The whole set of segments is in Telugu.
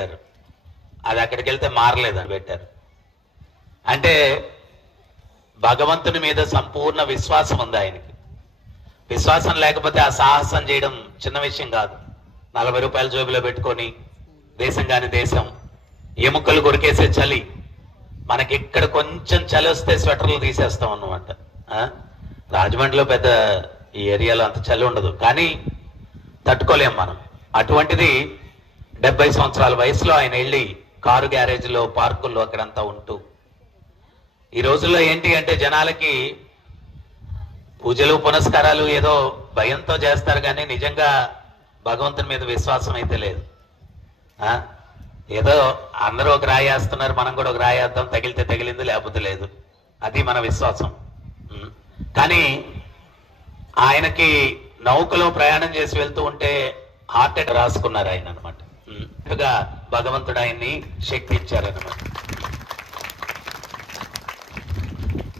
వెళ్ళారు. అది అక్కడికి వెళ్తే మారలేదని పెట్టారు. అంటే భగవంతుని మీద సంపూర్ణ విశ్వాసం ఉంది ఆయనకి. విశ్వాసం లేకపోతే ఆ సాహసం చేయడం చిన్న విషయం కాదు. 40 రూపాయల జోబులో పెట్టుకొని దేశం కాని దేశం, ఎముకలు కొరికేసే చలి, మనకి ఇక్కడ కొంచెం చలి వస్తే స్వెటర్లు తీసేస్తాం అన్నమాట. రాజమండ్రిలో పెద్ద ఈ ఏరియాలో అంత చలి ఉండదు, కానీ తట్టుకోలేం మనం. అటువంటిది 70 సంవత్సరాల వయసులో ఆయన వెళ్ళి కారు గ్యారేజ్లో, పార్కుల్లో అక్కడంతా ఉంటూ, ఈ రోజుల్లో ఏంటి అంటే జనాలకి పూజలు పునస్కారాలు ఏదో భయంతో చేస్తారు, కానీ నిజంగా భగవంతుని మీద విశ్వాసం అయితే లేదు. ఏదో అందరూ ఒక రాయి వేస్తున్నారు, మనం కూడా ఒక రాయి వేద్దాం, తగిలితే తగిలింది లేకపోతే లేదు, అది మన విశ్వాసం. కానీ ఆయనకి నౌకలో ప్రయాణం చేసి వెళ్తూ ఉంటే హార్ట్ అటాక్ రాసుకున్నారు ఆయన అనమాట. భగవంతుడు ఆయన్ని శక్తి ఇచ్చారనమాట.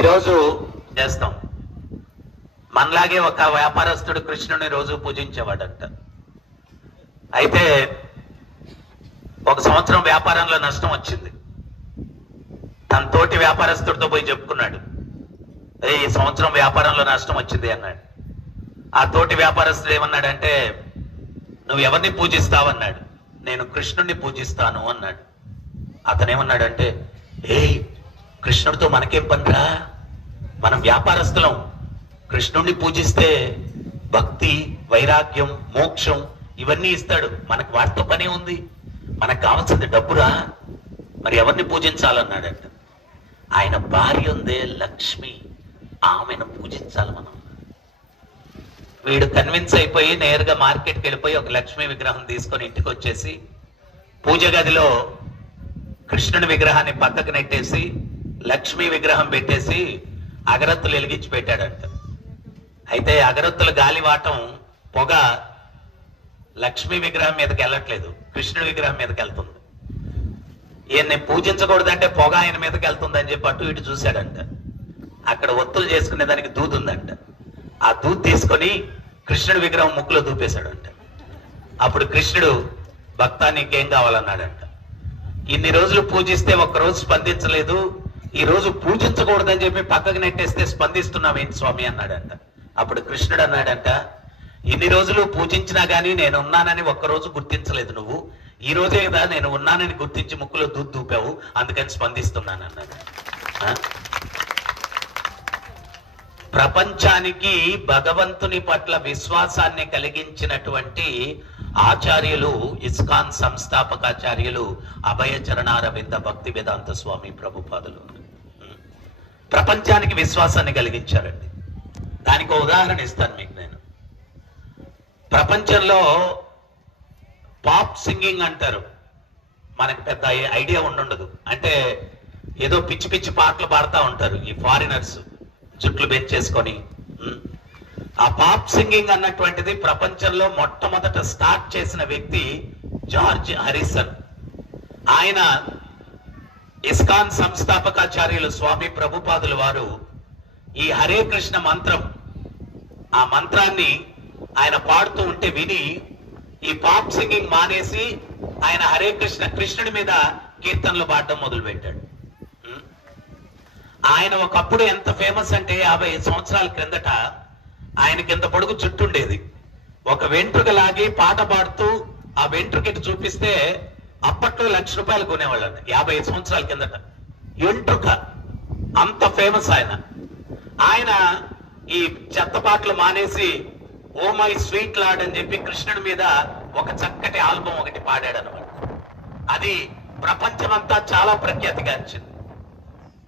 ఈరోజు చేస్తాం, మనలాగే ఒక వ్యాపారస్తుడు కృష్ణుని రోజు పూజించేవాడంట. అయితే ఒక సంవత్సరం వ్యాపారంలో నష్టం వచ్చింది. తన తోటి వ్యాపారస్తుడితో పోయి చెప్పుకున్నాడు, ఈ సంవత్సరం వ్యాపారంలో నష్టం వచ్చింది అన్నాడు. ఆ తోటి వ్యాపారస్తుడు ఏమన్నాడంటే, నువ్వు ఎవరిని పూజిస్తావన్నాడు. నేను కృష్ణుడిని పూజిస్తాను అన్నాడు. అతనేమన్నాడంటే, కృష్ణుడితో మనకేం పనిరా, మనం వ్యాపారస్తులం, కృష్ణుడిని పూజిస్తే భక్తి, వైరాగ్యం, మోక్షం ఇవన్నీ ఇస్తాడు, మనకు వాటితో పని ఉంది, మనకు కావాల్సింది డబ్బురా, మరి ఎవరిని పూజించాలన్నాడంట. ఆయన భార్య ఉందే లక్ష్మి, ఆమెను పూజించాలి మనం. వీడు కన్విన్స్ అయిపోయి నేరుగా మార్కెట్కి వెళ్ళిపోయి ఒక లక్ష్మీ విగ్రహం తీసుకొని ఇంటికి వచ్చేసి పూజ గదిలో కృష్ణుని విగ్రహాన్ని పక్కకు నెట్టేసి లక్ష్మీ విగ్రహం పెట్టేసి అగరత్తులు వెలిగించి పెట్టాడంట. అయితే అగరత్తుల గాలివాటం, పొగ లక్ష్మీ విగ్రహం మీదకి వెళ్ళట్లేదు, కృష్ణుడి విగ్రహం మీదకి వెళ్తుంది. ఈయన్ని పూజించకూడదంటే పొగ ఆయన మీదకి వెళ్తుందని చెప్పి అటు ఇటు చూశాడంట. అక్కడ ఒత్తులు చేసుకునే దానికి దూది ఉందంట. ఆ దూది తీసుకొని కృష్ణుడి విగ్రహం ముక్కులో దూపేశాడంట. అప్పుడు కృష్ణుడు, భక్తా నీకేం కావాలన్నాడంట. ఇన్ని రోజులు పూజిస్తే ఒక్కరోజు స్పందించలేదు, ఈ రోజు పూజించకూడదని చెప్పి పక్కకు నెట్టేస్తే స్పందిస్తున్నావేంటి స్వామి అన్నాడంట. అప్పుడు కృష్ణుడు అన్నాడంట, ఇన్ని రోజులు పూజించినా గానీ నేను ఉన్నానని ఒక్కరోజు గుర్తించలేదు నువ్వు, ఈ రోజే కదా నేను ఉన్నానని గుర్తించి ముక్కులో దూది దూపావు, అందుకని స్పందిస్తున్నాను అన్నాడు. ప్రపంచానికి భగవంతుని పట్ల విశ్వాసాన్ని కలిగించినటువంటి ఆచార్యులు, ఇస్కాన్ సంస్థాపకాచార్యులు అభయ చరణారవింద భక్తి వేదాంత స్వామి ప్రభుపాదులు ప్రపంచానికి విశ్వాసాన్ని కలిగించారండి. దానికి ఉదాహరణ ఇస్తాను మీకు నేను. ప్రపంచంలో పాప్ సింగింగ్ అంటారు, మనకు పెద్ద ఐడియా ఉండదు. అంటే ఏదో పిచ్చి పిచ్చి పాటలు పాడుతూ ఉంటారు ఈ ఫారినర్స్, జుట్లు పెంచేసుకొని. ఆ పాప్ సింగింగ్ అన్నటువంటిది ప్రపంచంలో మొట్టమొదట స్టార్ట్ చేసిన వ్యక్తి జార్జ్ హారిసన్. ఆయన ఇస్కాన్ సంస్థాపకాచార్యులు స్వామి ప్రభుపాదుల వారు ఈ హరే కృష్ణ మంత్రం, ఆ మంత్రాన్ని ఆయన పాడుతూ ఉంటే విని ఈ పాప్ సింగింగ్ మానేసి ఆయన హరే కృష్ణ, కృష్ణుడి మీద కీర్తనలు పాడడం మొదలు పెట్టాడు. ఆయన ఒకప్పుడు ఎంత ఫేమస్ అంటే 50 సంవత్సరాల క్రిందట ఆయనకి ఎంత పొడుగు చుట్టూ ఉండేది. ఒక వెంట్రుక లాగి పాట పాడుతూ ఆ వెంట్రుక చూపిస్తే అప్పట్లో ₹1,00,000 కొనేవాళ్ళండి. 50 సంవత్సరాల కిందట వెంట్రుక, అంత ఫేమస్ ఆయన. ఆయన ఈ చెత్త పాటలు మానేసి ఓ మై స్వీట్ లార్డ్ అని చెప్పి కృష్ణుడి మీద ఒక చక్కటి ఆల్బం ఒకటి పాడాడు అనమాట. అది ప్రపంచమంతా చాలా ప్రఖ్యాతిగాంచింది.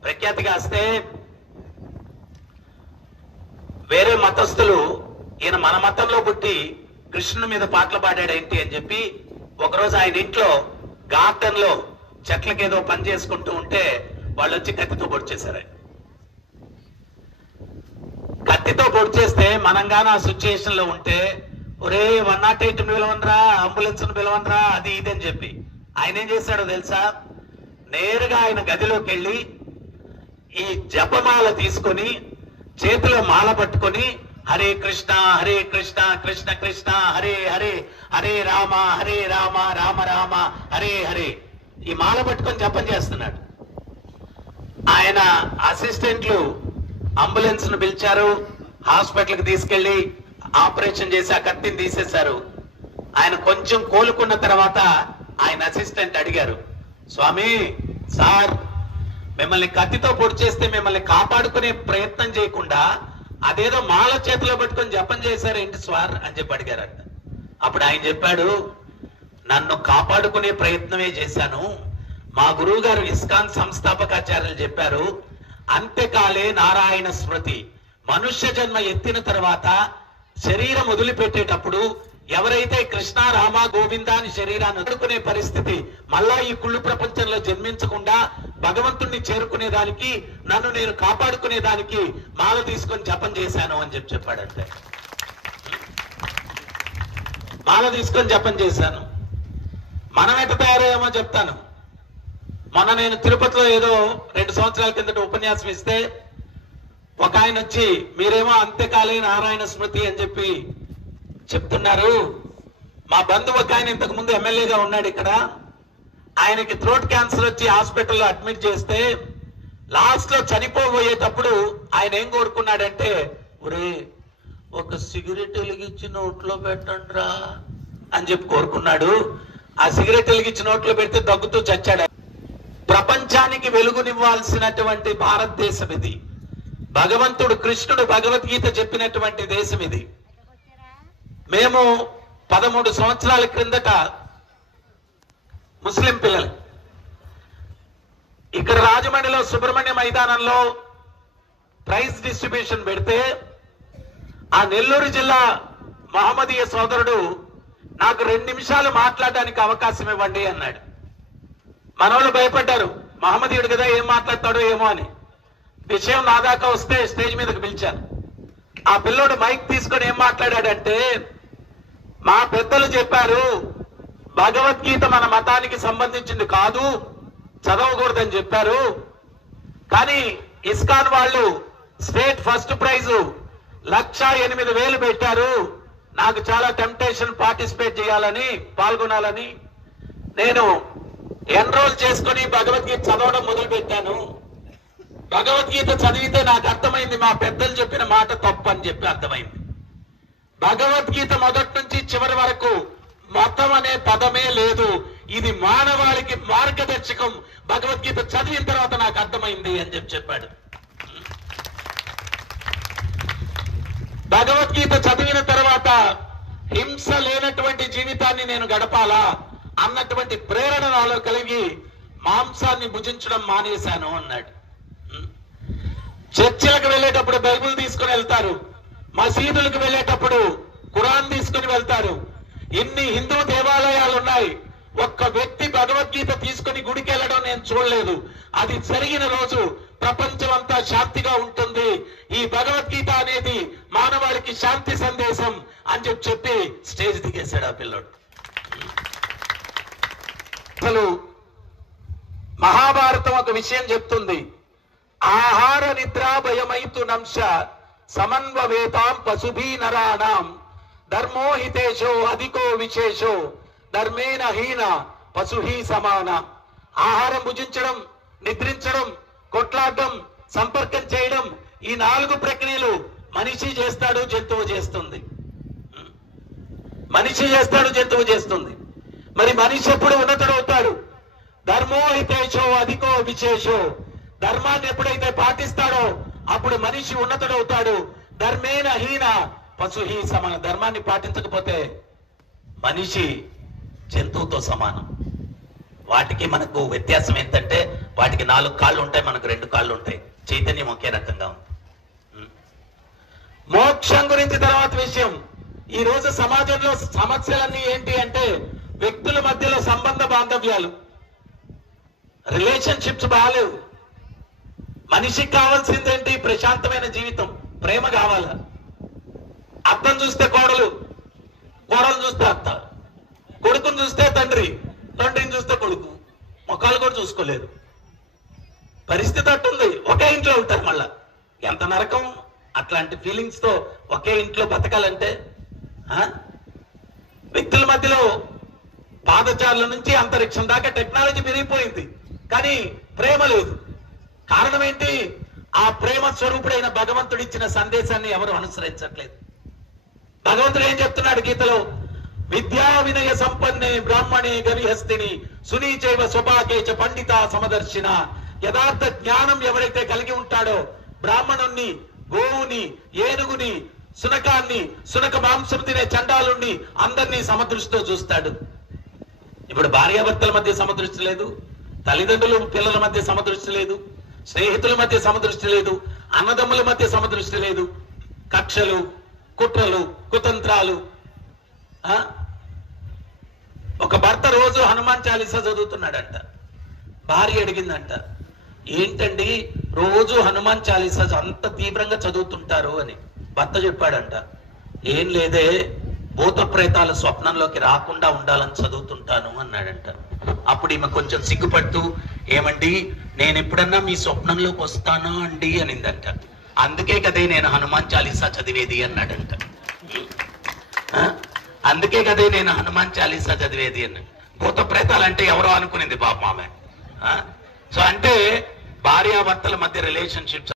ప్రఖ్యాతిగాస్తే వేరే మతస్థులు ఈయన మన మతంలో పుట్టి కృష్ణుని మీద పాటలు పాడాడు ఏంటి అని చెప్పి ఒకరోజు ఆయన ఇంట్లో గార్డెన్ లో చెట్లకేదో పని చేసుకుంటూ ఉంటే వాళ్ళు వచ్చి కత్తితో పొడి చేశారు. ఆయన కత్తితో పొడి చేస్తే మనంగానే ఆ సిచ్యుయేషన్ లో ఉంటే ఒరే 108 పిలవనరా, అంబులెన్స్ పిలవనరా, అది ఇది అని చెప్పి ఆయన ఏం చేశాడో తెలుసా? నేరుగా ఆయన గదిలోకి వెళ్ళి ఈ జపమాల తీసుకొని చేతిలో మాల పట్టుకొని హరే కృష్ణ కృష్ణ కృష్ణ హరే హరే, హరే రామ రామ రామ హరే హరే. ఈ మాల పట్టుకొని జపం చేస్తున్నాడు. ఆయన అసిస్టెంట్లు అంబులెన్స్ ను పిలిచారు, హాస్పిటల్ కి తీసుకెళ్లి ఆపరేషన్ చేసి ఆ కత్తిని తీసేశారు. ఆయన కొంచెం కోలుకున్న తర్వాత ఆయన అసిస్టెంట్ అడిగారు, స్వామి సార్ మిమ్మల్ని కత్తితో పొడి చేస్తే మిమ్మల్ని కాపాడుకునే ప్రయత్నం చేయకుండా అదేదో మాల చేతిలో పట్టుకొని జపం చేశారేంటి స్వార్ అని చెప్పి అడిగారంట. అప్పుడు ఆయన చెప్పాడు, నన్ను కాపాడుకునే ప్రయత్నమే చేశాను. మా గురువు గారు ఇస్కాన్ సంస్థాపకాచార్యులు చెప్పారు, అంత్యకాలే నారాయణ స్మృతి. మనుష్య జన్మ ఎత్తిన తర్వాత శరీరం వదిలిపెట్టేటప్పుడు ఎవరైతే కృష్ణ రామ గోవింద అని శరీరాన్ని వదులుకునే పరిస్థితి, మళ్ళా ఈ కుళ్ళు ప్రపంచంలో జన్మించకుండా భగవంతుణ్ణి చేరుకునేదానికి, నన్ను నేను కాపాడుకునేదానికి మాల తీసుకొని జపం చేశాను అని చెప్పాడంటే. మాల తీసుకొని జపం చేశాను. మనం ఎట్ట తయారయ్యామో చెప్తాను. మొన్న నేను తిరుపతిలో ఏదో 2 సంవత్సరాల కిందట ఉపన్యాసం ఇస్తే ఒక ఆయన వచ్చి, మీరేమో అంత్యకాలే నారాయణ స్మృతి అని చెప్పి చెప్తున్నారు. మా బంధువు ఒక ఆయన ఇంతకు ముందు ఎమ్మెల్యేగా ఉన్నాడు ఇక్కడ, ఆయనకి థ్రోట్ క్యాన్సర్ వచ్చి హాస్పిటల్లో అడ్మిట్ చేస్తే లాస్ట్ లో చనిపోబోయేటప్పుడు ఆయన ఏం కోరుకున్నాడంటే, ఒరే ఒక సిగరెట్ వెలిగించి నోట్లో పెట్టండి రా అని చెప్పి కోరుకున్నాడు. ఆ సిగరెట్ వెలిగించి నోట్లో పెడితే దగ్గుతూ చచ్చాడు. ప్రపంచానికి వెలుగునివ్వాల్సినటువంటి భారతదేశం ఇది. భగవంతుడు కృష్ణుడు భగవద్గీత చెప్పినటువంటి దేశం ఇది. మేము 13 సంవత్సరాల క్రిందట ముస్లిం పిల్లలు ఇక్కడ రాజమండ్రిలో సుబ్రహ్మణ్య మైదానంలో ప్రైజ్ డిస్ట్రిబ్యూషన్ పెడితే ఆ నెల్లూరు జిల్లా మహమ్మదీయ సోదరుడు నాకు 2 నిమిషాలు మాట్లాడడానికి అవకాశం ఇవ్వండి అన్నాడు. మనోళ్ళు భయపడ్డారు, మహమ్మదీయుడు కదా ఏం మాట్లాడతాడో ఏమో అని. విషయం నా దాకా వస్తే స్టేజ్ మీదకి పిలిచాను. ఆ పిల్లోడు మైక్ తీసుకొని ఏం మాట్లాడాడంటే, మా పెద్దలు చెప్పారు భగవద్గీత మన మతానికి సంబంధించింది కాదు, చదవకూడదని చెప్పారు. కానీ ఇస్కాన్ వాళ్ళు స్టేట్ ఫస్ట్ ప్రైజు 1,08,000 పెట్టారు. నాకు చాలా టెంప్టేషన్ పార్టిసిపేట్ చేయాలని, పాల్గొనాలని నేను ఎన్రోల్ చేసుకుని భగవద్గీత చదవడం మొదలు పెట్టాను. భగవద్గీత చదివితే నాకు అర్థమైంది మా పెద్దలు చెప్పిన మాట తప్పు అని చెప్పి అర్థమైంది. భగవద్గీత మొదటి నుంచి చివరి వరకు మతం అనే పదమే లేదు, ఇది మానవాళికి మార్గదర్శకం. భగవద్గీత చదివిన తర్వాత నాకు అర్థమైంది అని చెప్పాడు. భగవద్గీత చదివిన తర్వాత హింస లేనటువంటి జీవితాన్ని నేను గడపాలా అన్నటువంటి ప్రేరణ నాలో కలిగి మాంసాన్ని భుజించడం మానేశాను అన్నాడు. చర్చిలకు వెళ్ళేటప్పుడు బైబిల్ తీసుకుని వెళ్తారు, మసీదులకు వెళ్ళేటప్పుడు ఖురాన్ తీసుకుని వెళ్తారు. ఇన్ని హిందూ దేవాలయాలు ఉన్నాయి, ఒక్క వ్యక్తి భగవద్గీత తీసుకుని గుడికి వెళ్ళడం నేను చూడలేదు. అది జరిగిన రోజు ప్రపంచం అంతా శాంతిగా ఉంటుంది. ఈ భగవద్గీత అనేది మానవాళికి శాంతి సందేశం అని చెప్పి స్టేజ్ దిగేశాడు ఆ పిల్లోడు. అసలు మహాభారతం ఒక విషయం చెప్తుంది, ఆహార నిద్ర భయమైతు నంశ సమన్వవేతాం పశుభీ నరాణం ధర్మో హితేశో అధికో విశేషో ధర్మేణ హీన పశుహీ సమాన. ఆహారం భుజించడం, నిద్రించడం, కొట్లాడడం, సంపర్కం చేయడం, ఈ 4 ప్రక్రియలు మనిషి చేస్తాడు, జంతువు చేస్తుంది. మనిషి చేస్తాడు, జంతువు చేస్తుంది. మరి మనిషి ఎప్పుడు ఉన్నతుడవుతాడు? ధర్మో హితేశో అధికో విశేషో. ధర్మాన్ని ఎప్పుడైతే పాటిస్తాడో అప్పుడు మనిషి ఉన్నతుడవుతాడు. ధర్మేణ హీన పశుహీ సమాన. ధర్మాన్ని పాటించకపోతే మనిషి జంతువుతో సమానం. వాటికి మనకు వ్యత్యాసం ఏంటంటే, వాటికి 4 కాళ్ళు ఉంటాయి, మనకు 2 కాళ్ళు ఉంటాయి. చైతన్యం ఒకే రకంగా ఉంది. మోక్షం గురించి తర్వాత విషయం. ఈ రోజు సమాజంలో సమస్యలన్నీ ఏంటి అంటే, వ్యక్తుల మధ్యలో సంబంధ బాంధవ్యాలు, రిలేషన్షిప్స్ బాగాలేవు. మనిషికి కావాల్సిందేంటి? ప్రశాంతమైన జీవితం, ప్రేమ కావాల. అత్తను చూస్తే కోడలు, కోడలు చూస్తే అత్త, కొడుకుని చూస్తే తండ్రి, తండ్రిని చూస్తే కొడుకు, ముఖాలు కూడా చూసుకోలేరు. పరిస్థితి అట్టుంది. ఒకే ఇంట్లో ఉంటారు. మళ్ళా ఎంత నరకం! అట్లాంటి ఫీలింగ్స్ తో ఒకే ఇంట్లో బతకాలంటే వ్యక్తుల మధ్యలో పాదచారుల నుంచి అంతరిక్షం దాకా టెక్నాలజీ పెరిగిపోయింది, కానీ ప్రేమ లేదు. కారణం ఏంటి? ఆ ప్రేమ స్వరూపుడైన భగవంతుడు ఇచ్చిన సందేశాన్ని ఎవరు అనుసరించట్లేదు. భగవంతుడు ఏం చెప్తున్నాడు గీతలో? విద్యా వినయ సంపన్నే బ్రాహ్మణే గవిహస్తిని సునీచైవ స్వభాకేచ పండిత సమదర్శిన. యథార్థ జ్ఞానం ఎవరైతే కలిగి ఉంటాడో బ్రాహ్మణుణ్ణి, గోవుని, ఏనుగుని, సునకాన్ని, సునక మాంసం తినే చండాలుణ్ణి అందరినీ సమదృష్టితో చూస్తాడు. ఇప్పుడు భార్యాభర్తల మధ్య సమదృష్టి లేదు, తల్లిదండ్రులు పిల్లల మధ్య సమదృష్టి లేదు, స్నేహితుల మధ్య సమదృష్టి లేదు, అన్నదమ్ముల మధ్య సమదృష్టి లేదు. కక్షలు, కుట్రలు, కుతంత్రాలు. ఒక భర్త రోజు హనుమాన్ చాలీసా చదువుతున్నాడంట. భార్య అడిగిందంట, ఏంటండి రోజు హనుమాన్ చాలీసా అంత తీవ్రంగా చదువుతుంటారు అని. భర్త చెప్పాడంట, ఏం లేదే, భూత ప్రేతాల స్వప్నంలోకి రాకుండా ఉండాలని చదువుతుంటాను అన్నాడంట. అప్పుడు ఈమె కొంచెం సిగ్గుపడుతూ, ఏమండి నేను ఎప్పుడన్నా మీ స్వప్నంలోకి వస్తానా అండి అనిందంట. అందుకే కదే నేను హనుమాన్ చాలీసా చదివేది అన్నాడంట. అందుకే కదే నేను హనుమాన్ చాలీసా చదివేది అన్నాడు. భూత ప్రేతాలు అంటే ఎవరో అనుకునేది పాపం ఆమె. సో అంటే భార్యాభర్తల మధ్య రిలేషన్షిప్స్